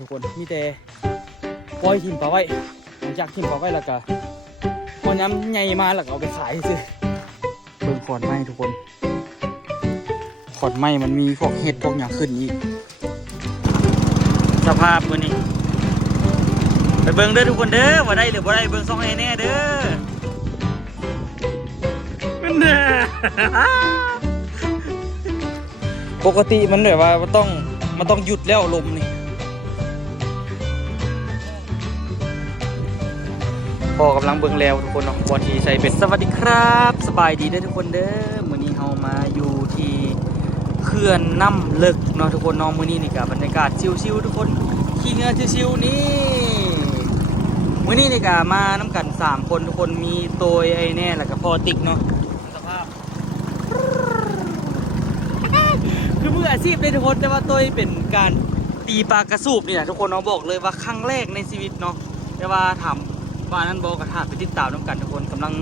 ทุกคนมีแต่ปล่อยทิมปลาไว้หลังจากทิมปลาไว้แล้วก็พอย้ำใหญ่มาแล้วก็เอาไปขายซื้อเบิ่งขอนไม้ทุกคนขอนไม้มันมีพวกเห็ดพวกอย่างขึ้นอีกสภาพวันนี้ไปเบิ่งเด้อทุกคนเด้อว่าได้หรือบ่ได้เบิ่งซ่องแน่เด้อมันน่ะปกติมันแบบว่ามันต้องหยุดแล้วลมนี่พอกำลังเบิ่งแล้วทุกคนเนาะบอทีใส่เป็ดสวัสดีครับสบายดีได้ทุกคนเด้อมื้อนี้เฮามาอยู่ที่เขื่อนน้ำเลิกเนาะทุกคนเนาะมื้อนี้นี่ก็บรรยากาศชิวๆทุกคนขี่เรือชิวๆนี่มื้อนี้นี่ก็มาน้ำกัน3คนทุกคนมีโตยไอ้แน่แล้วก็พ่อติ๊กเนาะสภาพคือมืออาชีพเลยทุกคนแต่ว่าโตยเป็นการตีปลากระสูบนี่แหละทุกคนเนาะบอกเลยว่าครั้งแรกในชีวิตเนาะแต่ว่าทำว่านั้นบอกกระถาไปติดตามน้ำกันทุกคนกำลัง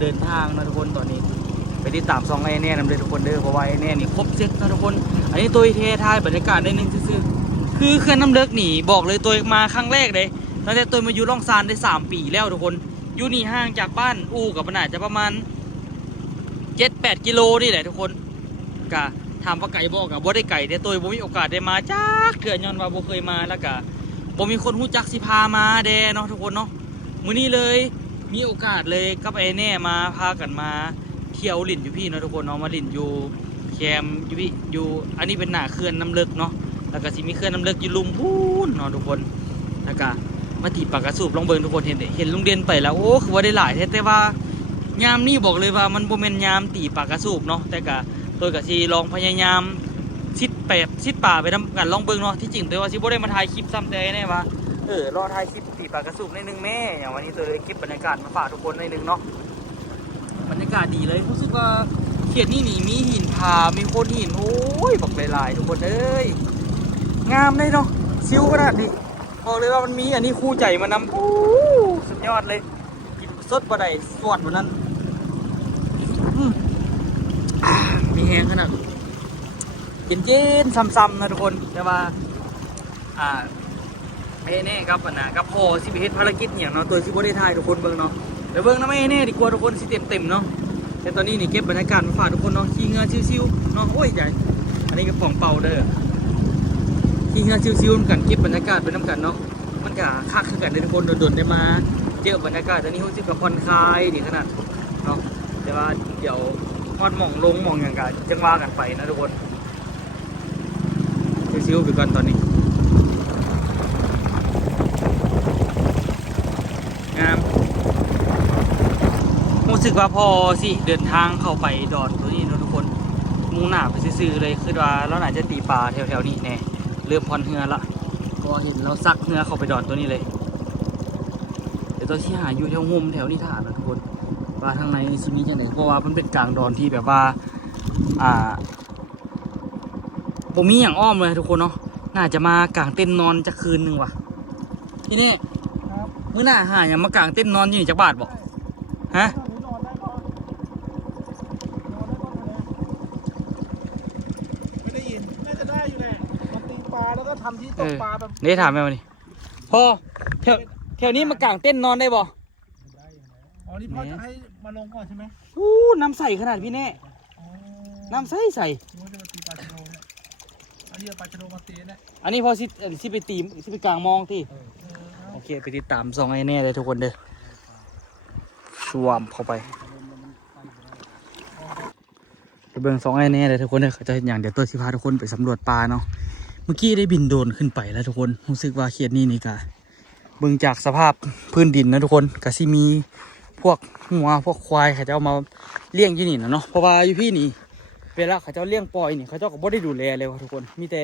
เดินทางนะทุกคนตอนนี้ไปติดตามซองไอ้แน่นำเลยทุกคนเด้อเพราะว่าไอ้แน่นี่ครบเซ็ตนะทุกคนอันนี้ตัวเททายบรรยากาศได้นึงซื่อๆคือเขื่อนน้ำเลิกหนีบอกเลยตัวมาครั้งแรกเลยตั้งแต่ตัวมาอยู่ล่องซานได้3 ปีแล้วทุกคนอยู่นี่ห่างจากบ้านอู่กับมันอาจจะประมาณ 7-8 กิโลนี่แหละทุกคนกะถามว่าไก่บอกกับบ่ได้ไก่แต่ตัวบ่มีโอกาสได้มาจากเถื่อนย้อนว่าบ่เคยมาแล้วกะบ่มีคนรู้จักสิพามาแดเนาะทุกคนเนาะมื้อนี้เลยมีโอกาสเลยกับไอ้แน่มาพากันมาเที่ยวลิ่นอยู่พี่เนาะทุกคนเนาะมาลิ่นอยู่แคมอยู่พี่อยู่อันนี้เป็นหน้าเขื่อนน้ำเลิกเนาะแล้วก็สิมีเขื่อนน้ำเลิกอยู่ลุมพูนเนาะทุกคนแล้วก็มาตีปากกระสูบลองเบิ่งทุกคนเห็นลุงเด่นไปแล้วโอ้คือว่าได้หลายแต่ว่ายามนี่บอกเลยว่ามันบ่แม่นยามตีปากกระสูบเนาะแต่ก็ตัวก็สิลองพยายามชิดป่าไปทำกันลองเบิ่งเนาะที่จริงตัวว่าสิบ่ได้มาถ่ายคลิปซ้ำแต่แน่ว่ารอถ่ายคลิปตีปากกระสูบในนึงแม่อย่างวันนี้ตัวเลยคลิปบรรยากาศมาฝากทุกคนในนึงเนาะบรรยากาศดีเลยรู้สึกว่าเขตนี้มีหินผามีโขดหินโอ้ยบอกหลายๆทุกคนเอ้ยงามเลยเนาะซิวขนาดนี้บอกเลยว่ามันมีอันนี้คู่ใจมานำโอ้สุดยอดเลยกินสดบะไดสวดวันนั้นมีแห้งขนาดเย็นๆซ้ำๆนะทุกคนแต่ว่าแน่ครับนะกับพ่อสิบเฮ็ดภารกิจอย่างเนาะตัวที่บ่ได้ถ่ายทุกคนเบิ่งเนาะเดี๋ยวเบิ่งนะไม่แน่ดีกว่าทุกคนสิเต็มเนาะแต่ตอนนี้นี่เก็บบรรยากาศมาฝากทุกคนเนาะขี่เงือชิวๆเนาะโอ้ยใหญ่อันนี้ก็ป่องเป่าเด้อขี่เงือชิวๆกันเก็บบรรยากาศไปน้ำกันเนาะมันก็คักคือกันทุกคนโดดๆได้มาเจอบรรยากาศตอนนี้รู้สึกว่าผ่อนคลายดีขนาดเนาะแต่ว่าเดี๋ยวฮอดหม่องลงหม่องอย่างกันจังว่ากันไปนะทุกคนชิวๆไปก่อนตอนนี้รู้สึกว่าพอสิเดินทางเข้าไปดอนตัวนี้นะทุกคนมุ่งหน้าไปซื่อๆเลยคือว่าเราอาจจะตีปลาแถวๆนี้แน่เริ่มพอนเฮือละก็เห็นเราซักเฮือเข้าไปดอนตัวนี้เลยเดี๋ยวตัวที่หาอยู่แถวงมแถวนี้ถ่านนะทุกคนปลาทางในซีนี้จะไหนเพราะว่ามันเป็นกลางดอนที่แบบว่าผมมีอย่างอ้อมเลยทุกคนเนาะน่าจะมากางเต้นนอนจะคืนหนึ่งว่ะที่นี่มื้อหน้าหาอย่างมากางเต้นนอนอยู่จากบาทบอกฮะไม่ได้ยินน่าจะได้อยู่แหละมาตีปลาแล้วก็ทำที่ตกปลาแบบนี่ถามแม่มาดิพ่อแถวนี้มากางเต้นนอนได้บ่อ๋อนี่พ่อจะให้มาลงก่อนใช่ไหมอู้น้ำใสขนาดพี่แน่น้ำใสว่าจะมาตีปลาชะโดเนี่ยอันนี้ปลาชะโดมาตีเนี่ยอันนี้พอสิไปตีสิไปกลางมองที่โอเคไปติดตามซองไอ้แน่เลยทุกคนเด้อสวมเข้าไปเบิ่งซองไอ้แน่เลยทุกคนเด้อเขาจะเห็นอย่างเดี๋ยวตัวสิพาทุกคนไปสำรวจปลาเนาะเมื่อกี้ได้บินโดรนขึ้นไปแล้วทุกคนรู้สึกว่าเขตนี้นี่กะเบิ่งจากสภาพพื้นดินนะทุกคนกะสิมีพวกหัวพวกควายเขาจะเอามาเลี้ยงอยู่นี่นะเนาะเพราะว่าอยู่พี่นี่เวลาเขาจะเลี้ยงปล่อยนี่เขาเจ้าก็บ่ได้ดูแลเลยว่ะทุกคนมีแต่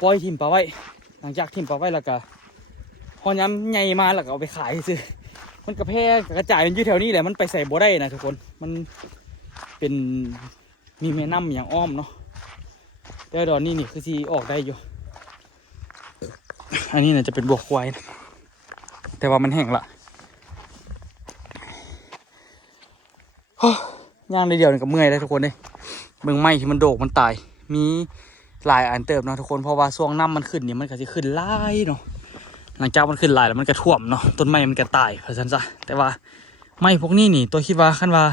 ปล่อยทิ่มปลาไว้หลังจากทิ่มปลาไว้แล้วก็พอย้ำใหญ่มาแล้วก็เอาไปขายซื้อมันกระแพร่กระจายมันอยู่แถวนี้แหละมันไปใส่บ่ได้นะทุกคนมันเป็นมีแม่น้ำอย่างอ้อมเนาะแต่ดอนนี้นี่คือที่ออกได้อยู่อันนี้เนี่ยจะเป็นบวกควายนะแต่ว่ามันแห้งละย่างในเดียวนี่ก็เมื่อยแล้วทุกคนเลยเบิ่งไม้ที่มันโดกมันตายมี หลายอันเติบเนาะทุกคนเพราะว่าช่วงน้ำมันขึ้นนี่มันก็จะขึ้นหลายเนาะหลังจากมันขึ้นหลายแล้วมันก็ท่วมเนาะต้นไม้มันก็ตายเพราะฉะนั้นซะแต่ว่าไม้พวกนี้นี่ตัวคิดว่าคันว่า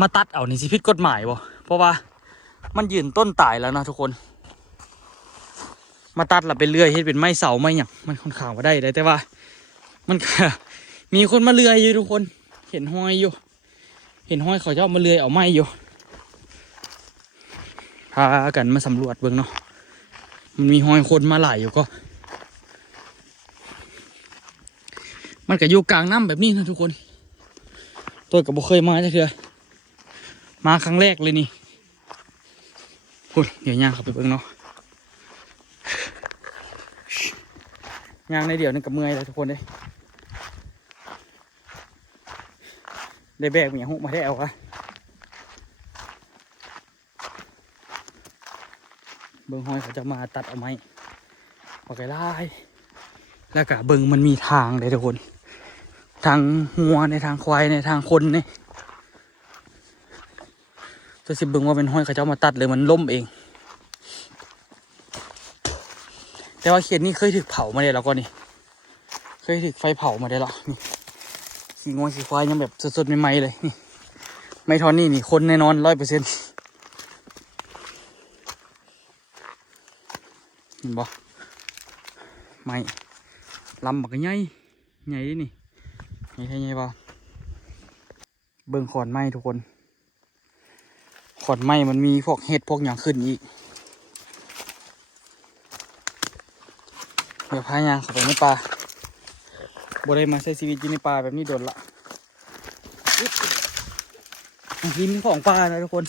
มาตัดเอานี่สิผิดกฎหมายบ่เพราะว่ามันยืนต้นตายแล้วนะทุกคนมาตัดแล้วไปเลื่อยเฮ็ดเป็นไม้เสาไม้หยังมันค่อนข้างว่าได้แต่ว่ามันก็มีคนมาเลื่อยอยู่ทุกคนเห็นห้อยอยู่เห็นห้อยเขาจะเอามาเลื่อยเอาไม้อยู่พากันมาสำรวจเบิ่งเนาะมันมีห้อยคนมาหลายอยู่ก็มันก็อยู่กลางน้ำแบบนี้นะทุกคนตัวกับบุเคยมาจะเถอะมาครั้งแรกเลยนี่พูดเดี๋ยวย่างเข้าไปเบิ่งเนาะย่างในเดี๋ยวนึงกับเมื่อยเลยทุกคนเลยได้แบกเมียหุบมาได้เอาค่ะเบิ่งห้อยเขาจะมาตัดเอาไม้ปากไก่ไล่แล้วก็เบิ่งมันมีทางเลยทุกคนทางหัวในทางควายในทางคนเนี่ยจะสิเบิ่งว่าเป็นห้อยเขาจะมาตัดเลยมันล่มเองแต่ว่าเขียนนี่เคยถึกเผามาได้แล้วก็นี่เคยถึกไฟเผามาได้แล้วนี่ขี้งวขี้ควายยังแบบสดๆใหม่ๆเลยนี่ไม่ทอนนี่คนแน่นอน100%เห็นบ่ไม่ลำบักใหญ่ใหญ่ดินี่ใหญ่แค่ใหญ่บ่เบิ่งขอนไม้ทุกคนขอนไม้มันมีพวกเห็ดพวกอย่างขึ้นอีกเดี๋ยวพายางเข้าไปในป่าบ่ได้มาใช้ชีวิตอยู่ในป่าแบบนี้โดนละทีมของป่านะทุกคน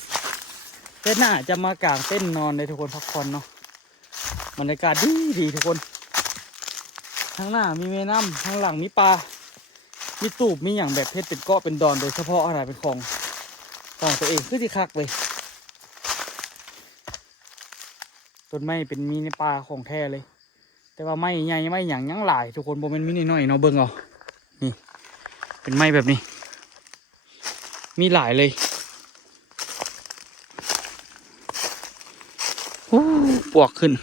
เต้นหน้าจะมากางเต้นนอนเลยทุกคนพักผ่อนเนาะบรรยากาศดีทุกคนข้างหน้ามีแม่น้ำข้างหลังมีปลามีตูบมีอย่างแบบเพชรเป็นเกาะเป็นดอนโดยเฉพาะอะไรเป็นของตัวเองคือที่คักเลยต้นไม้เป็นมีในป่าของแท้เลยแต่ว่าไม้ใหญ่ไม้หยังหลายทุกคนโบเป็นมินิน้อยเนาะเบิ่งเอานี่เป็นไม้แบบนี้มีหลายเลยปวกขึ้น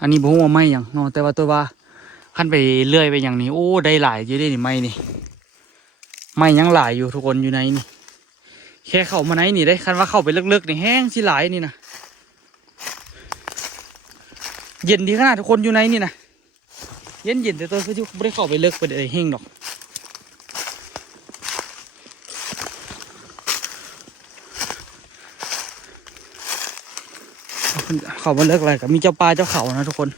อันนี้บอกว่าไม้หยังเนาะแต่ว่าตัวว่าขั้นไปเลื่อยไปอย่างนี้โอ้ได้หลายอยู่ได้นี่ไม้นี่ไม้ยังหลายอยู่ทุกคนอยู่ในนี่แค่เข้ามาในนี่ได้คันว่าเข้าไปลึกๆนี่แห้งสิหลายนี่นะเย็นดีขนาดทุกคนอยู่ในนี่นะเย็นแต่ตัวคือที่ไม่ได้เข้าไปลึกไปเลยแห้งดอกเขามาเลิกอะไรกับมีเจ้าปลาเจ้าเขานะทุกคน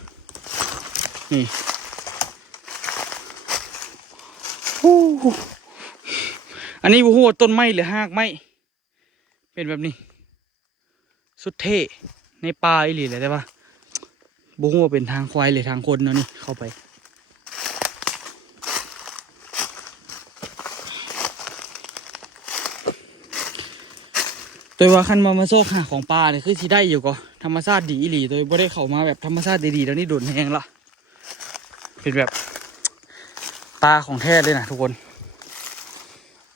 นี่อันนี้หัวต้นไม้หรือหากไม้เป็นแบบนี้สุดเท่ในป่าอีหลีเลยได้ปะบุ้งว่าเป็นทางควายหรือทางคนเนาะนี่เข้าไปโดยว่าคันมาโซกหาของปลาเนี่ยคือที่ได้อยู่ก็ธรรมชาติดีอีหลีโดยไม่ได้เข้ามาแบบธรรมชาติดีๆแล้วนี่โดนแห้งละเป็นแบบปลาของแท้เลยนะทุกคน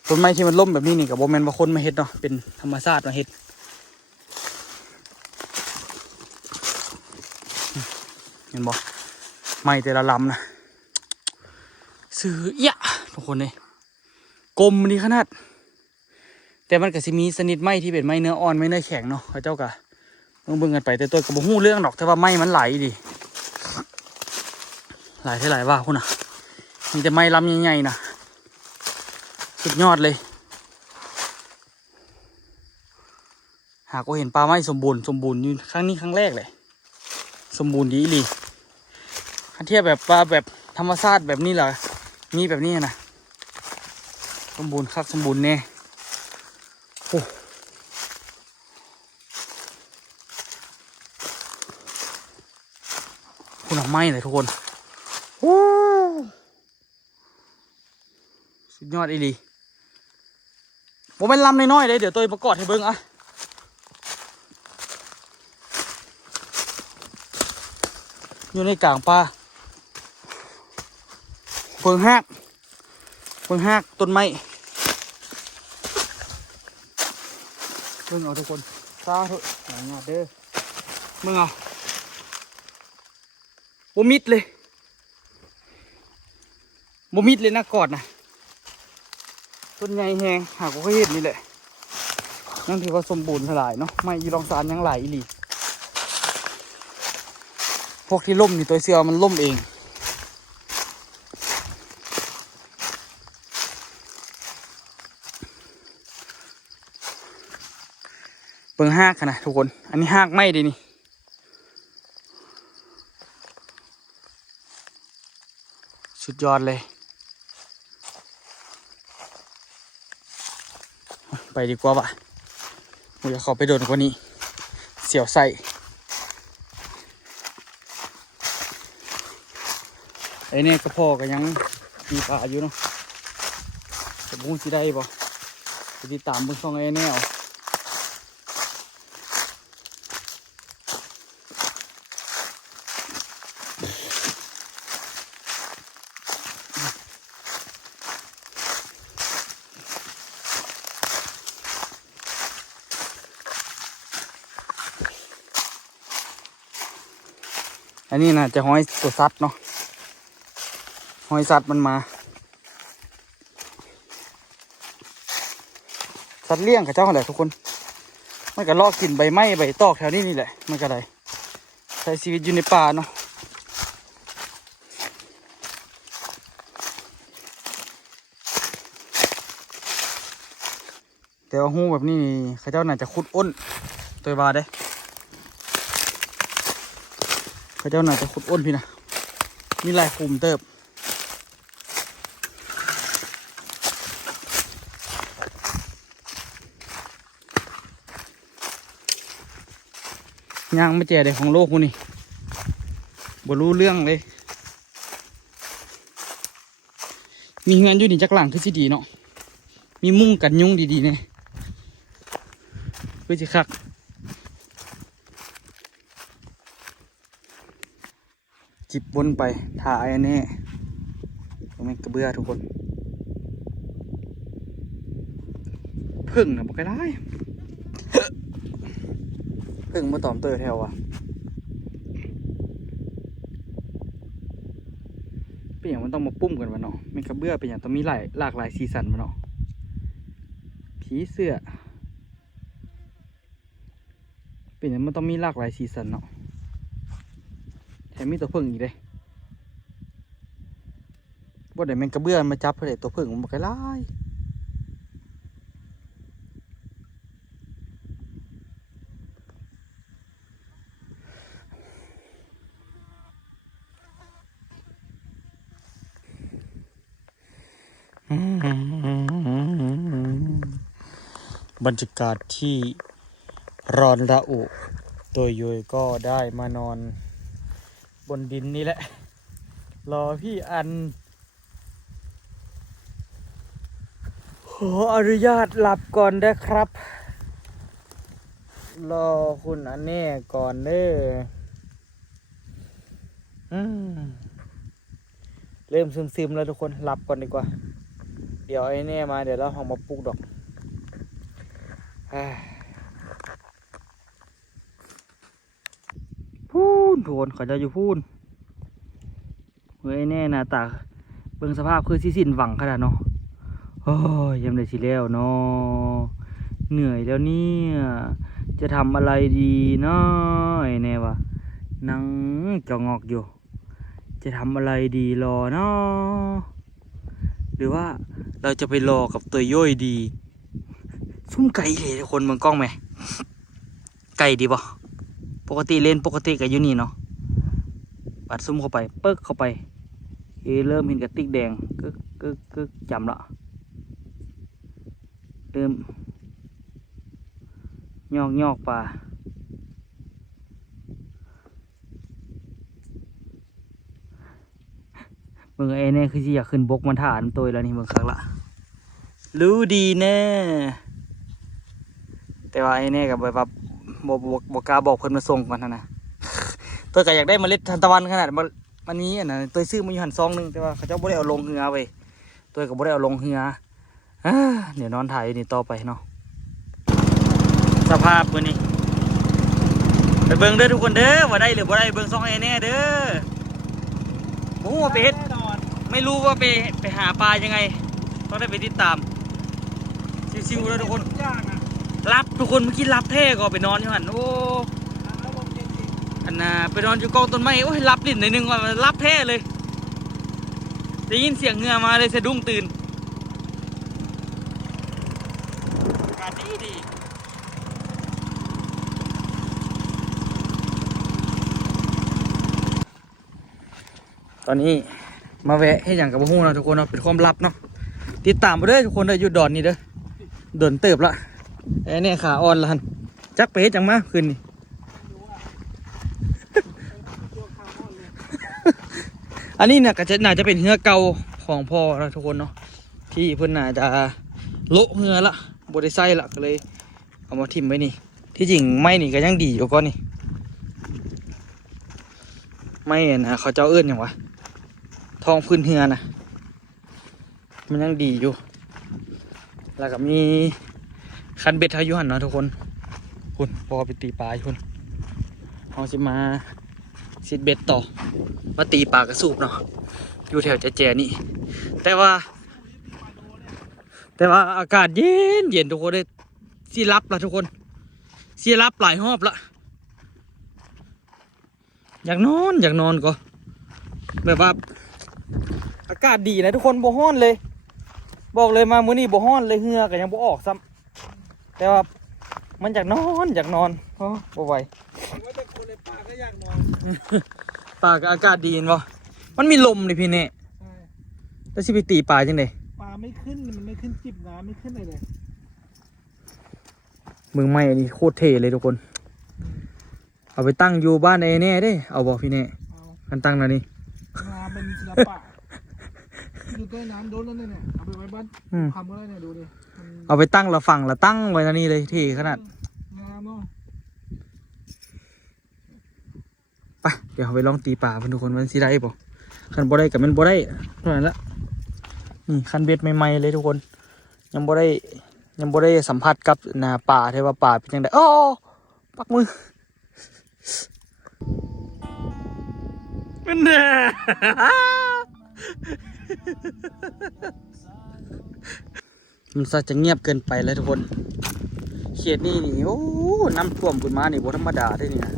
ต้นไม้ที่มันล่มแบบนี้นี่กับโบแมนบางคนมาเฮ็ดเนาะเป็นธรรมชาติมาเฮ็ดเห็นบ่ไม้แต่ละลำนะซื้อยะทุกคนเลยกลมดีขนาดแต่มันก็สิมีชนิดไม้ที่เป็นไม้เนื้ออ่อนไม้เนื้อแข็งเนาะเขาเจ้ากะต้องเบิ่งกันไปแต่ตัวกับบ่ฮู้เรื่องดอกแต่ว่าไม้มันไหลดิไหลเท่าไหร่ว่าคุณน่ะมีแต่ไม้ลำใหญ่ๆนะสุดยอดเลยหากว่าเห็นปลาไม้สมบูรณ์อยู่ครั้งนี้ครั้งแรกเลยสมบูรณ์ดีอีหลีถ้าเทียบแบบปลาแบบธรรมชาติแบบนี้เหรอมีแบบนี้นะสมบูรณ์คักสมบูรณ์แน่โอ้คุณเอาไม้เลยทุกคนโอ้สุดยอดอีหลีผมเป็นลำน้อยๆเลยเดี๋ยวตัวประกอบให้เบิ้งอะอยู่ในกลางป่าเพิ่งหักต้นไม้เพิ่งเอาทุกคน ซาธุหลังงาเด้อมึงเอาบ่มิดเลยบ่มิดเลยนะกอดนะต้นใหญ่แหงหากก็เห็นนี่แหละนั่นถือว่าสมบูรณ์หลายเนาะไม่ยีรองสารยังหลายอีหลีพวกที่ล่มนี่ตัวเสือมันล่มเองเบิ่งหากนะทุกคนอันนี้หากไม่ดีนี่สุดยอดเลยไปดีกว่าปะผมจะเข้าไปโดนกว่านี้เสียวใส่ไอ้เนี่ยกระเพาะก็ยังมีปลาอยู่เนาะจะบุ้งสิได้บ่ไปติดตามเบิ่งช่องไอ้เนี่ยเอาอันนี้นะจะห้อยตัวซัดเนาะห้อยสัตว์มันมาสัตว์เลี้ยงกับเจ้าอะไรทุกคนมันก็ลอกกินใบไม้ใบตอกแถวนี้นี่แหละมันก็ได้ใช้ชีวิตอยู่ในป่าเนาะแต่ว่าหูแบบนี้เขาเจ้าน่าจะขุดอ้นตัวบาได้เขาเจ้าน่าจะขุดอ้นพี่นะมีลายคุมเติบย่างไม่แจ่เด็กของโลกกูนี่บ่รู้เรื่องเลยมีเงินอยู่นี่จักหลังคือสิดีเนาะมีมุ้งกันยุงดีๆเนี่ยเพื่อจะคักจิบบนไปถ่ายอันนี้ตรงนี้กระเบื้อทุกคนพึ่งนะบอกได้พึ่งมาตอมเตอร์แถวอ่ะเป็นอย่างมันต้องมาปุ้มกันวะเนาะมันกระเบื้อเป็นอย่างต้องมีหลากหลายสีสันวะเนาะผีเสื้อเป็นอย่างมันต้องมีหลากหลายสีสันเนาะแถมมีตัวพึ่งอีกเลยว่าเดี๋ยวมันกระเบื้อมาจับเพื่อตัวพึ่งมันบอกได้บรรยากาศที่ร้อนระอุตัวยุยก็ได้มานอนบนดินนี่แหละรอพี่อันขออนุญาตหลับก่อนได้ครับรอคุณอันแน่ก่อนเด้อเริ่มซึมๆแล้วทุกคนหลับก่อนดีกว่าเดี๋ยวไอ้แน่มาเดี๋ยวเราห้องมาปลุกดอกพูนโถนเขาจะอยู่พูนเฮ้ยแน่หน้าตาเบิ่งสภาพคือสิสิ้นหวังขนาดเนาะโอ้ยยังได้สิแล้วเนาะเหนื่อยแล้วเนี่ยจะทำอะไรดีเนาะไอ้แน่วะนั่งจองอกอยู่จะทำอะไรดีรอเนาะหรือว่าเราจะไปรอกับตัวย่อยดีซุ่มไก่เลยทุกคนเมืองกล้องไหมไก่ดีป่ะปกติเล่นปกติกับยูนี่เนาะปัดซุ่มเข้าไปเปิ๊กเข้าไปเริ่มเห็นกระติกแดงกึกจำละเริ่มยอกปลาเมืองไอ้เนี่ยคือที่อยากขึ้นบกมันถ่านตัวแล้วนี่เมืองคักละรู้ดีแน่แต่ว่าไอ้เนี่ยกับแบบบอกกล้าบอกเพิ่นมาส่งก่อนนะตัวก็อยากได้เมล็ดทานตะวันขนาดมันนี้นะตัวซื้อมาอยู่หันซองนึงแต่ว่าเขาเจ้าบ่ได้เอาลงเหือไปตัวก็บ่ได้เอาลงเหือเดี๋ยวนอนถ่ายนี่ต่อไปเนาะสภาพมื้อนี้ ไปเบิ่งเด้อทุกคนเด้อว่าได้หรือบ่ได้เบิ่งซองไอ้แน่เด้อโอ้ไปเฮ็ด แน่นอน ไม่รู้ว่าไปหาปลายังไงต้องได้ไปติดตามชิวๆแล้วทุกคน ทุกอย่างอ่ะ รับทุกคนเมื่อกี้รับแท้ก็ไปนอนอยู่หันโอ้ แล้วลมเย็นจริง อันน่ะไปนอนอยู่กองต้นไม้โอ้ยรับลิ้นหน่อยนึงว่ามันรับแท้เลยได้ยินเสียงเหงื่อมาเลยสะดุ้งตื่นอากาศดีตอนนี้มาแวะให้อย่างกับพวกเราทุกคนเนาะเป็นความลับเนาะติดตามไปเด้อทุกคนเด้ออยู่ดอนนี่เด้อเดินเติบละไอ้เนี่ยขาอ่อนละหันจักไปเฮ็ดจังมาคืนนี้ อันนี้เนี่ยก็จะน่าจะเป็นเหือเก่าของพ่อนะทุกคนเนาะที่เพิ่นน่าจะโละเหือละบริไซละก็เลยเอามาทิ่มไว้นี่ที่จริงไม้นี่ก็ยังดีอยู่ก็นี่ไม้นะเขาเจ้าเอื้อนอย่างวะทองพื้นเหือนะมันยังดีอยู่แล้วก็มีคันเบ็ดทายุหันเนาะทุกคนคุณพอไปตีปลาอยู่คุณเอาสิมาสิเบ็ดต่อมาตีปลากระสูบเนาะอยู่แถวแจนี่แต่ว่าอากาศเย็นทุกคนเลยสิรับละทุกคนสิรับหลายรอบละอยากนอนก็แบบว่าอากาศดีนะทุกคนบ่ฮ้อนเลยบอกเลยมามื้อนี้บ่ฮ้อนเลยเหงื่อก็ยังบ่ออกซ้ำแต่ว่ามันอยากนอนโอ้บ่ไหว ว่าแต่คนในป่าก็อยากนอน ปลาก็อากาศดีเนาะมันมีลมเลยพี่เน่ ใช่ แล้วสิไปตีปลาจังได ปลาไม่ขึ้นมันไม่ขึ้นจิบน้ำไม่ขึ้นอะไรเลย มือใหม่อันนี้โคตรเท่เลยทุกคนเอาไปตั้งอยู่บ้านไอ้แน่เด้เอาบอกพี่เน่ เอา กันตั้งนะนี่ น้ำเป็นศิลปะดูใต้น้ำโดนแล้วเนี่ยเอาไปไว้บ้านทำก็ได้เนี่ยดูดิมัน เอาไปตั้งละฝั่งละตั้งไว้นะนี่เลยเท่ขนาด งามเนาะ ไปเดี๋ยวเราไปลองตีปลาเพื่อนทุกคนมันสิได้ป่ะคันบ่ได้กับมันบ่ได้เท่านั้นละนี่คันเบ็ดใหม่ๆเลยทุกคนยังบ่ได้สัมผัสกับหน้าป่าที่ว่าป่าเป็นยังไงโอ้ปักมือมันแน่ มันซะจะเงียบเกินไปแล้วทุกคนเขตนี่นี่โอ้น้ำท่วมขึ้นมานี่บ่ธรรมดาด้วยนี่นะ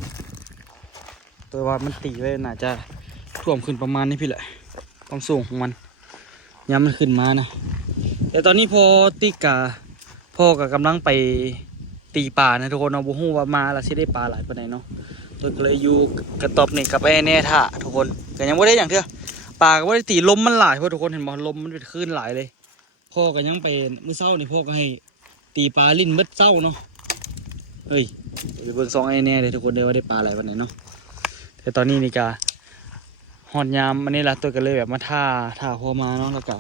ตัวว่ามันตีไว้น่าจะท่วมขึ้นประมาณนี้พี่แหละความสูงของมันย้ำมันขึ้นมานะแต่ตอนนี้พอติกาพ่อกับกำลังไปตีปลานะทุกคนเอาบุหูว่ามาแล้วสิได้ปลาหลายปานไหนเนาะตัวก็เลยอยู่กระตอบนี่กับไอ้แน่ท่าทุกคนแต่ยังไม่ได้อย่างเถอะปลาก็ไม่ได้ตีลมมันหลายเพราะทุกคนเห็นบ่ลมมันเป็นคลื่นหลายเลยพ่อก็ยังไปมื้อเช้านี่พ่อก็ให้ตีปลาลิ้นเบิดเช้าเนาะเฮ้ยไปเบิ่งซองไอ้แน่เลยทุกคนเดี๋ยวว่าได้ปลาอะไรวันไหนเนาะแต่ตอนนี้นี่กาหอดยามอันนี้ละตัวก็เลยแบบมาท่าพอมาเนาะแล้วก็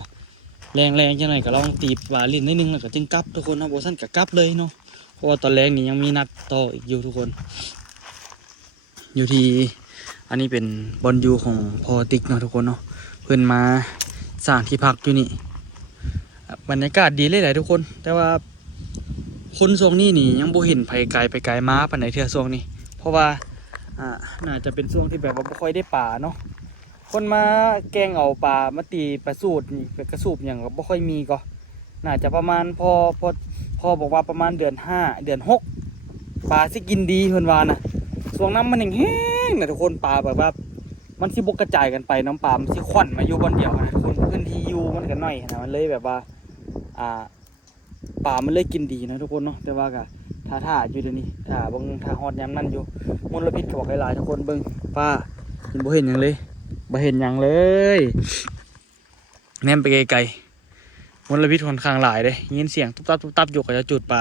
แรงจังหน่อยก็ลองตีปลาลิ้นนิดนึงแล้วก็จึงกลับทุกคนนะโบสั้นกับกลับเลยเนาะเพราะว่าตอนแรกนี่ยังมีนัดต่ออีกอยู่ทุกคนอยู่ที่อันนี้เป็นบอลยูของพอติกเนาะทุกคนเนาะเพื่อนมาสร้างที่พักอยู่นี่บรรยากาศดีเลยแหละทุกคนแต่ว่าคนช่วงนี้นี่ยังบ่เห็นไปไกลมาปานไหนเทื่อช่วงนี้เพราะว่าน่าจะเป็นช่วงที่แบบว่าไม่ค่อยได้ป่าเนาะคนมาแกงเอาปลามาตีปลาสูตรนี่เป็นกระสูบอย่างก็ไม่ค่อยมีก็น่าจะประมาณพอบอกว่าประมาณเดือน5เดือน6ปลาสิกินดีเพิ่นว่านะช่วงนั้นมันแห้งๆนะทุกคนปลาแบบว่ามันสิบกกระจายกันไปน้ำปลามันสิขวัญมาอยู่บนเดียวนะทุกคนพื้นที่อยู่มันกันหน่อยนะมันเลยแบบว่าปลามันเลยกินดีนะทุกคนเนาะแต่ว่าก็ท่าอยู่เดี๋ยวนี้ท่าฮอดยามนั่นอยู่มลพิษก็บอกหลายๆทุกคนเบิ่งป้ากินบ่เห็นหยังเลยบ่เห็นหยังเลยแนมไปไกลๆมลพิษค่อนข้างหลายเลยยินเสียงตุ๊บตับอยู่ก็จะจุดปลา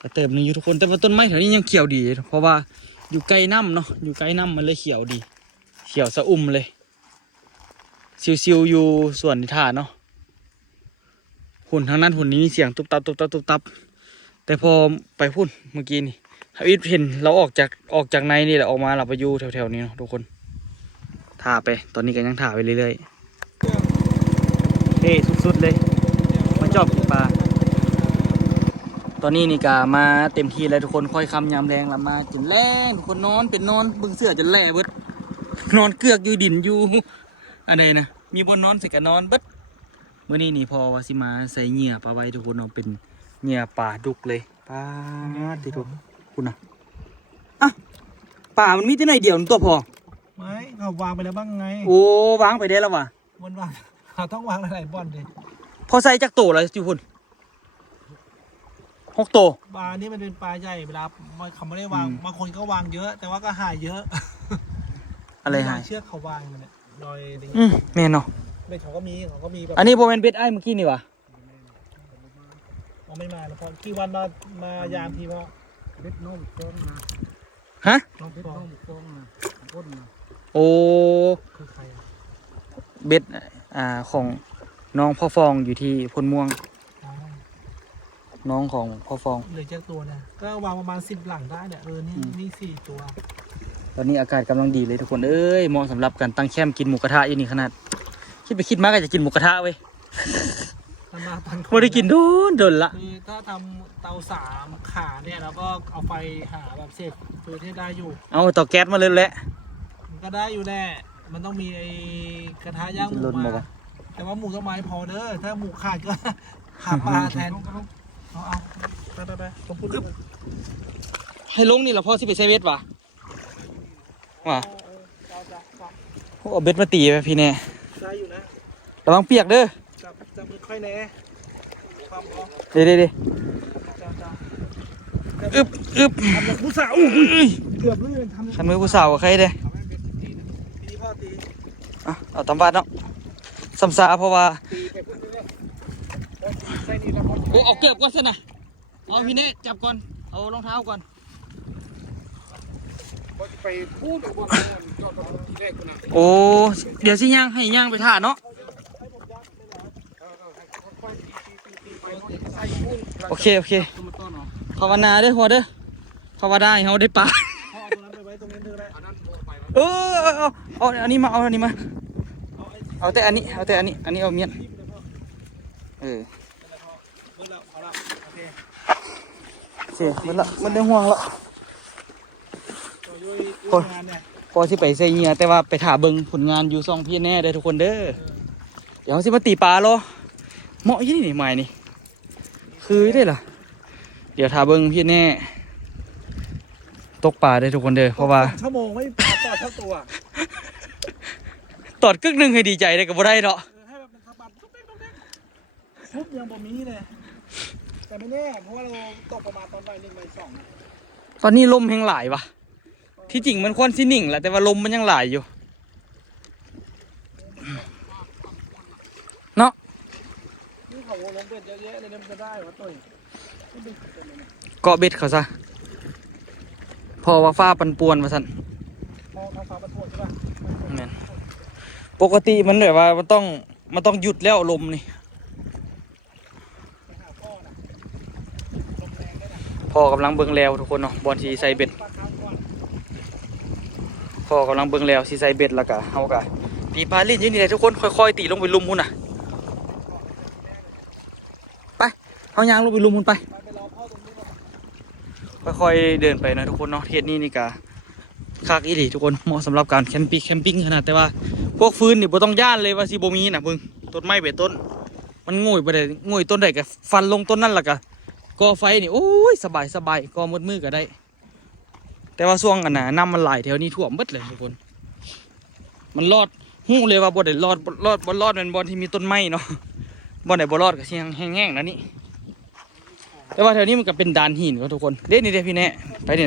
ก็เติมนึงอยู่ทุกคนแต่ว่าต้นไม้แถวนี้ยังเขียวดีเพราะว่าอยู่ใกล้น้ำเนาะอยู่ใกล้น้ำมันเลยเขียวดีเขียวสะอุ่มเลยซิวๆอยู่ส่วนท่าเนาะหุ่นทางนั้นหุ่นนี้มีเสียงตุ๊บตับแต่พอไปพุ่นเมื่อกี้นี่ถ้าอิดเห็นเราออกจากในนี่แหละออกมาเราไปอยู่แถวๆนี้เนาะทุกคนถ่าไปตอนนี้ก็ยังถ่าไปเรื่อยๆเท่สุดๆเลยมาชอบกินปลา ตอนนี้นี่ก็มาเต็มที่แล้วทุกคนค่อยคำยามแรงแล้วมากินแรงทุกคนนอนเป็นนอนบึงเสื้อจนแล่เบิดนอนเกือกอยู่ดินอยู่อะไรนะมีบนนอนใส่กันนอนเบิดเมื่อนี้นี่พอว่าสิมาใส่เหงื่อปลาไว้ทุกคนเอาเป็นเหงื่อป่าดุกเลยป่าที่ทุกคุณนะอ่ะป่ามันมีที่ไหนเดียวตัวพอ ไม่เขาวางไปแล้วบ้างไง โอ้วางไปได้แล้วว่ะ มันวางเขาต้องวางหลายๆบ่อนดิ พอใส่จากโตแล้วจุพุ่น6 โต ปลานี่มันเป็นปลาใหญ่เวลาเขาไม่ได้วางบางคนก็วางเยอะ แต่ว่าก็หายเยอะ อะไรหาย เชือกเขาวางมันเนี่ยลอยอะไร แม่นเนาะ เบ็ดเขาก็มีแบบ อันนี้โบแมนเบ็ดไอ้เมื่อกี้นี่วะ เขาไม่มาแล้วพอกี่วันมายามทีว่าเบ็ดน้องฟองนะ ฮะ น้องฟองนะก้นนะ โอ้ คือใครอ่ะ เบ็ดของน้องพ่อฟองอยู่ที่พลม่วง น้องของพ่อฟอง เหลือเจ้าตัวเนี่ยก็วางประมาณ10หลังได้เนี่ยนี่4 ตัว ตอนนี้อากาศกำลังดีเลยทุกคนเอ้ยเหมาะสำหรับการตั้งแคมป์กินหมูกระทะอยู่นี่ขนาดคิดไปคิดมาก็จะกินหมูกระทะเว้ย ทำมาตัน ไม่ได้กินโดนละ คือถ้าทำเตา3 ขาเนี่ยแล้วก็เอาไฟหาแบบเศษฟืนที่ได้อยู่ เอาเตาแก๊สมาเลยแหละ มันก็ได้อยู่แน่มันต้องมีไอ้กระทะย่างหมู จะลดไหม มา วะ แต่ว่าหมูต้องไม้พอเด้อถ้าหมูขาดก็ หาปลาแทนเอาไปผมพูดเลย ให้ลงนี่ละพ่อที่ไปใช้เบ็ดวะว่ะ เอา เอาเบ็ดมาตีไปพี่แน่ ได้อยู่นะ ระวังเปียกเด้อ จับมือค่อยแน่ความพอ เด้ จ้า อึบ ทำแบบผู้สาว อุ้ย เกือบลื่นทำ ขันมือผู้สาวกับใครเด้ ทำให้เป็นตีนะตีพ่อตี เอาตำบาดเนาะซ้ำซาเพราะว่า ตีไปพุ่งเลยใส่นี่แล้วพอ โอ้เอาเกือบก่อนสินะเอาพี่เน่จับก่อนเอารองเท้าก่อน ไปพูดกับบอลจอดทีแรกกูนะ โอ้เดี๋ยวสิย่างให้ย่างไปถ่าเนาะโอเคภาวนาเด้อหัวเด้อภาวนาให้เขาได้ปลา พ่อตัวนั้นไปไว้ตรงนี้เธอได้เอานั่นไป เอาอันนี้มาเอาแต่อันนี้เอาเมียนเออ เอาละโอเค โอเคมันได้ห่วงละ ตัวยุ้ยงานเนี่ย พอที่ไปใส่เงียแต่ว่าไปถ่าเบิงผลงานอยู่ซองพี่แน่เด้อทุกคนเด้อเดี๋ยวเขาสิมาตีปลาโลเหมาะยี่นี่ใหม่นี่คือได้เหรอเดี๋ยวถ่าเบิงพี่แน่ตกปลาได้ทุกคนเด้อเพราะว่า ชั่วโมงไม่ปลาต่อเท่าตัว ตอดกึ่งหนึ่งให้ดีใจได้กับบ่ได้เนาะ ให้แบบมันขับบัตรตุ๊บทุบยังบ่มีเลยแต่ไม่แน่เพราะว่าเราตกประมาณตอนบ่าย1บ่าย2นะ ตอนนี้ลมแห้งหลายวะที่จริงมันควรสิหนิ่งแหละแต่ว่าลมมันยังหลายอยู่เนาะ นี่เขาลงเบ็ดเยอะแยะเลยมันจะได้วะตุ้ย เกาะเบ็ดเขาซะพอว่าฟ้าปันป่วนมาสั่น พอท้องฟ้ามันท่วมใช่ป่ะ แม่นปกติมันแบบว่ามันต้องหยุดแล้วลมนี่ ไปหาพ่อนะลมแรงได้นะ พ่อกำลังเบิ่งแล้วทุกคนเนาะบอลสีใส่เบ็ด ปลาขาวก่อน พ่อกำลังเบิ่งแล้วสีใส่เบ็ดแล้วก็เฮาก็ตีปลาลิ้นอยู่นี่แหละทุกคนค่อยๆตีลงไปลุมพุ่นน่ะไปเฮายางลงไปลุมพุ่นไป ไปรอพ่อตรงนี้ก่อน ค่อยๆเดินไปนะทุกคนเนาะเทศนี้นี่ก็คักอีหลีทุกคนเหมาะสำหรับการแคมปิ้งขนาดแต่ว่าพวกฟืนนี่บ่ต้องย่านเลยว่าสิบ่มีน่ะเบิ่งต้นไม้ใบต้นมันโง่ยบ่ได้โง่ยต้นใดก็ฟันลงต้นนั่นล่ะก็ก่อไฟนี่โอ้ยสบายก่อมืดก็ได้ แต่ว่าช่วงอันน่ะน้ำมันไหลแถวนี้ท่วมหมดเลยทุกคนมันรอดหู้เลยว่าบ่ได้รอดเป็นบ่อนที่มีต้นไม้เนาะบ่ได้บ่รอดก็สิแห้งๆแล้วนี่แต่ว่าแถวนี้มันก็เป็นดานหินก็ทุกคนเด้นี่เด้พี่แน่ไปนี่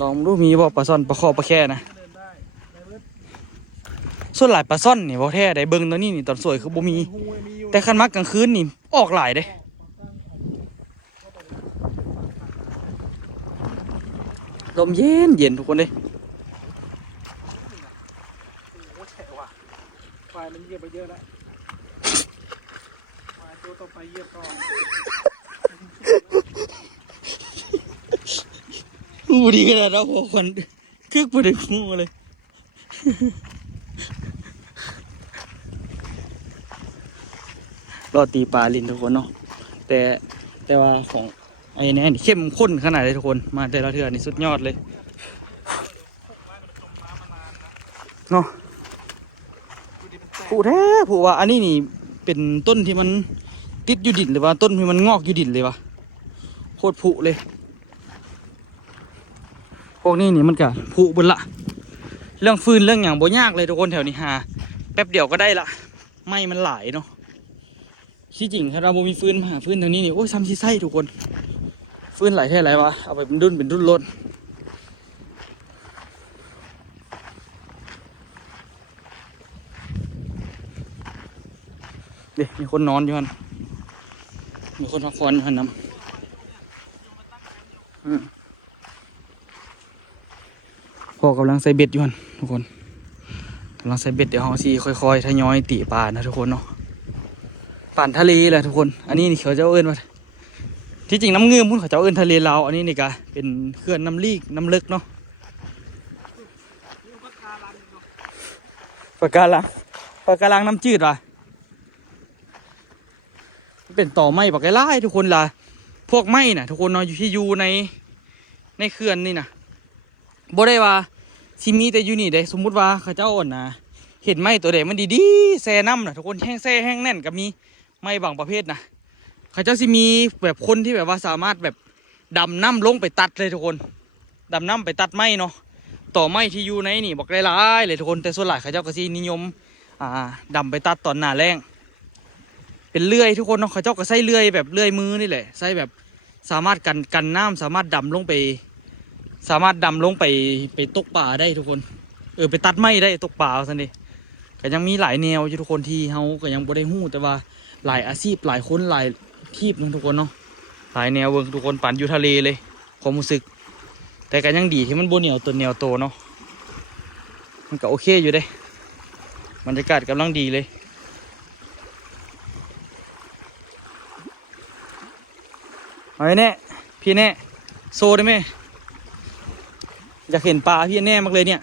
ลองดูมีบ่ปลาซ่อนปลาคอปลาแค่นะ เดินได้ในเว็บ ส่วนหลายปลาซ่อนนี่บ่แท้ได้เบิ่งตอนนี้นี่ตอนสวยคือบ่มี หูมีอยู่ แต่คันมักกลางคืนนี่ออกหลายเด้ลมเย็นทุกคนเด้ โอ้โหแฉะว่ะไฟมันเหยียบไปเยอะแล้วไฟตัวต่อไปเหยียบก่อน งูดีขนาดเราพอคนคึกไปถึงงูเลย รอตีปลาลินทุกคนเนาะแต่ว่าของไอ้เนี่ยเข้มข้นขนาดเลยทุกคนมาแต่ละเทือนี่สุดยอดเลยเนาะผู้แท้ผู้ว่าอันนี้นี่เป็นต้นที่มันติดอยู่ดินหรือว่าต้นที่มันงอกอยู่ดินเลยวะโคตรผุเลยพวกนี้นี่มันกะผุบนละเรื่องฟืนเรื่องอย่างบ่ยากเลยทุกคนแถวนี้หาแป๊บเดียวก็ได้ละไม้มันหลายเนาะที่จริงถ้าเราบ่มีฟืนมาหาฟืนแถวนี้นี่โอ้ยซ้ำซีไส้ทุกคนฟืนหลายแท่ไหลวะเอาไปเป็นรุ่นรถเดี๋ยวมีคนนอนอยู่ฮันมีคนพักผ่อนอยู่ฮันน้ำพ่อกำลังใส่เบ็ดอยู่ฮันทุกคนกำลังใส่เบ็ดเดี๋ยวเราสิค่อยๆทยอยตีปลานะทุกคนเนาะป่านทะเลแหละทุกคนอันนี้นี่เขาจะเอิ้นว่าที่จริงน้ำเงื่อมพุ่นเขาจะเอิ้นทะเลลาวอันนี้นี่กะเป็นเขื่อนน้ำลีกน้ำลึกเนาะปะการังน้ำจืดว่ะเป็นต่อไม้ปะไกไล่ทุกคนล่ะพวกไม้น่ะทุกคนเนาะอยู่ในเขื่อนนี่น่ะบ่ได้ว่าที่มีแต่อยู่นี่ได้สมมุติว่าเขาเจ้าอ่อนนะเห็นไม้ตัวใดมันดีๆแซ่น้ำน่ะทุกคนแห้งแซ่แห้งแน่นก็มีไม้บางประเภทนะเขาเจ้าสิมีแบบคนที่แบบว่าสามารถแบบดำน้ำลงไปตัดเลยทุกคนดำน้ำไปตัดไม้เนาะต่อไม้ที่อยู่ในนี่บอกหลายๆเลยทุกคนแต่ส่วนหลายเขาเจ้าก็สินิยมดำไปตัดตอนหน้าแล้งเป็นเลื่อยทุกคนเนาะเขาเจ้าก็ใช้เลื่อยแบบเลื่อยมือนี่แหละใช้แบบสามารถกันน้ำสามารถดำลงไปตกป่าได้ทุกคนไปตัดไม้ได้ตกป่าเอาซะดิก็ยังมีหลายแนวอยู่ทุกคนที่เฮาก็ยังบ่ได้ฮู้แต่ว่าหลายอาชีพหลายคนหลายทีบนึงทุกคนเนาะหลายแนวเบิ่งทุกคนปั่นอยู่ทะเลเลยความรู้สึกแต่ก็ยังดีที่มันบ่เหนียวต้นเหนียวโตเนาะมันก็โอเคอยู่เด้บรรยากาศกำลังดีเลยเอาไว้แน่พี่แน่โซได้ไหมอยากเห็นปลาพี่แน่มากเลยเนี่ย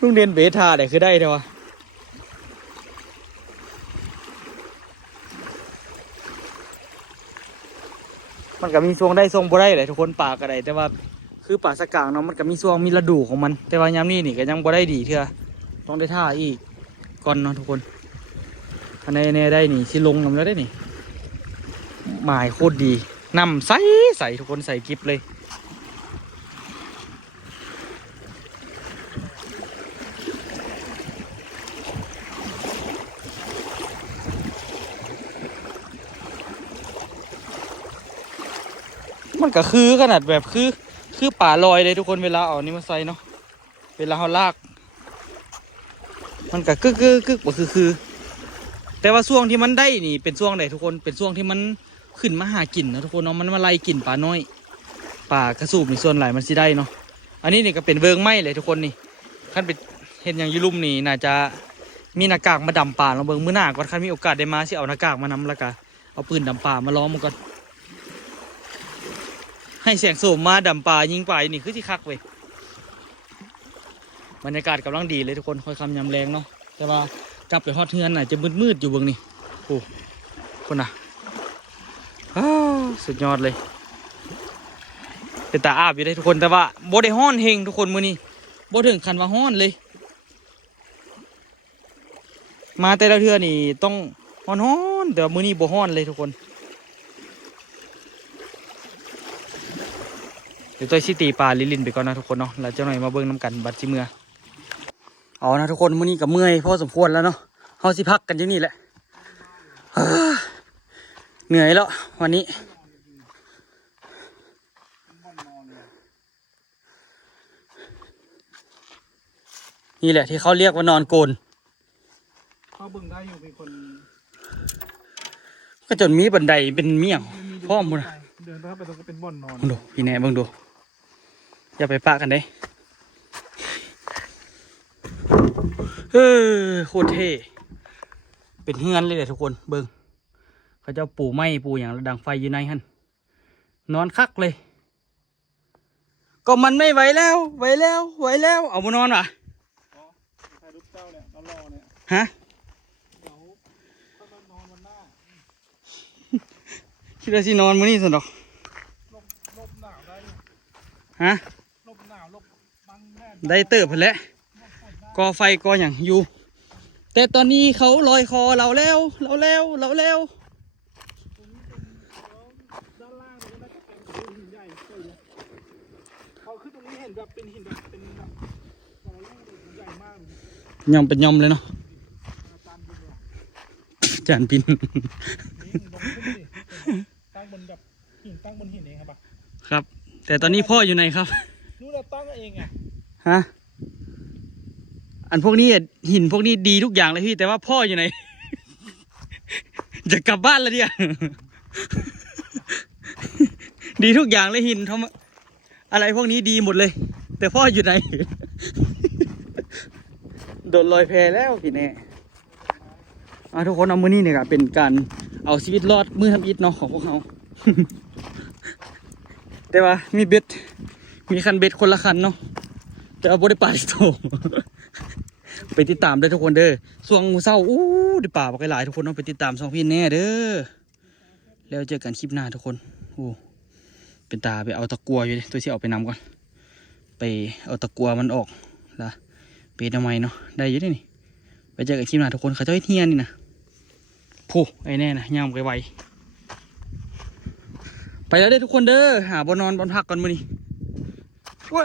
ลุงเด่นเบทาแต่คือได้เท่าวะมันก็มีช่วงได้ช่วงบ่ได้แหละทุกคนปลาก็ได้แต่ว่าคือปลาสกางเนาะมันก็มีช่วงมีฤดูของมันแต่ว่ายามนี้นี่ก็ยังบ่ได้ดีเท่าต้องได้ท่าอีกก่อนเนาะทุกคนถ้าแน่ได้นี่สิลงน้ำแล้วได้นี่หมายโคตรดีน้ำใสทุกคนใส่กิฟเลยมันก็คือขนาดแบบคือป่าลอยเลยทุกคนเวลาเอานี่มาใส่เนาะเวลาเขาลากมันก็กึกบ่คือแต่ว่าช่วงที่มันได้นี่เป็นช่วงไหนทุกคนเป็นช่วงที่มันขึ้นมาหากินนะทุกคนเนาะมันมาไล่กินปลาน้อยปลากระสูบนี่ส่วนหลายมันสิได้เนาะอันนี้นี่ก็เป็นเวิงไม้เลยทุกคนนี่ขั้นเป็นเห็นอย่างยุลุ่มนี่น่าจะมีหน้ากากมาดำป่าเราเบิ่งมื้อหน้าก่อนขั้นมีโอกาสได้มาสิเอาหน้ากากมานำแล้วก็เอาปืนดำป่ามาล้อมมันก่อนให้แสงโสมมาดำป่ายิงป่านี่คือที่คักเว้ยบรรยากาศกำลังดีเลยทุกคนค่อยคำยำแรงเนาะแต่ว่ากลับไปฮอดเฮือนน่ะจะมืดอยู่เบิ่งนี่โอ้คนน่ะสุดยอดเลยเป็นตาอาบอยู่ได้ทุกคนแต่ว่าโบได้ฮ้อนเฮงทุกคนมื้อนี้โบถึงคันว่าฮ้อนเลยมาแต่ละเทื่อนี่ต้องฮ้อนแต่ว่ามื้อนี้โบฮ้อนเลยทุกคนเดี๋ยวตัวสิตีปลาลินไปก่อนนะทุกคนเนาะแล้วเจ้าหน่อยมาเบิ่งน้ำกันบัดสิเมื่อเอานะทุกคนมื้อนี้กับเมื่อยพอสมควรแล้วเนาะเฮาสิพักกันอยู่นี่แหละเหนื่อยแล้ววันนี้นี่แหละที่เขาเรียกว่านอนโกนเขาเบิ่งได้อยู่เป็นคนก็จนมีบันไดเป็นเมี่ยงพ่อมึง เดินไปตรงก็เป็นบ่อนนอน ดูพี่แน่เบิ่งดูอย่าไปปะกันเด้โคตรเท่เป็นเฮือนเลยแหละทุกคนเบิ่งเขาจะปูไม้ปูอย่างระดังไฟอยู่ในฮั่นนอนคักเลย ก็มันไม่ไหวแล้วไหวแล้วไหวแล้วเอามานอนวะ อ๋อถ่ายรูปเจ้าเนี่ยตอนรอเนี่ย ฮะ เดี๋ยวก็มานอนวันหน้า คิดว่าสินอนมื้อนี้สิดอก ลมหนาวได้อยู่ ฮะ ลมหนาวลมบังแดด ได้เติบพุ่นแหล้วก่อไฟก่ออย่างอยู่ แต่ตอนนี้เขาลอยคอเราแล้วเราแล้วเราแล้ว ตรงนี้เป็นด้านล่างตรงนี้น่าจะเป็นหินใหญ่สวยเลยพอขึ้นตรงนี้เห็นแบบเป็นหินแบบเป็นแบบแต่ละลูกหินใหญ่มากเลย ยอมเป็นยอมเลยเนาะ อาจารย์ดูเลย จานปิน นี่ลองขึ้นดิตั้งบนแบบหินตั้งบนหินเองครับปะ ครับ แต่ตอนนี้พ่ออยู่ไหนครับ นู่นเราตั้งเองไง ฮะ อันพวกนี้อะหินพวกนี้ดีทุกอย่างเลยพี่ แต่ว่าพ่ออยู่ไหน จะกลับบ้านแล้วเนี่ย ดีทุกอย่างเลยหินทำอะไรพวกนี้ดีหมดเลย แต่พ่ออยู่ไหน โดนลอยแพแล้วพี่แน่ทุกคนเอามือนี่เนี่ยครับเป็นการเอาชีวิตรอดมือทำอิฐเนาะของพวกเขา แต่ว่ามีเบ็ดมีคันเบ็ดคนละคันเนาะแต่ว่าบ่ได้ปลาที่โต ไปติดตามได้ทุกคนเด้อส่วงเศร้าอู้ได้ป่าบักหลายทุกคนเนาะไปติดตามสองพี่แน่เด้อแล้วเจอกันคลิปหน้าทุกคนโอ้เป็นตาไปเอาตะกัวอยู่ดิตัวที่เอาไปนำก่อนไปเอาตะกัวมันออกละไปทำไมเนาะได้อยู่ดินี่ไปเจอกันคลิปหน้าทุกคนเขาจะให้เทียนนี่นะผู้ไอ้แน่นะย่างไวๆไปแล้วเด้อทุกคนเด้อหาบนนอนบนพักก่อนมื้อนี้โอ้ย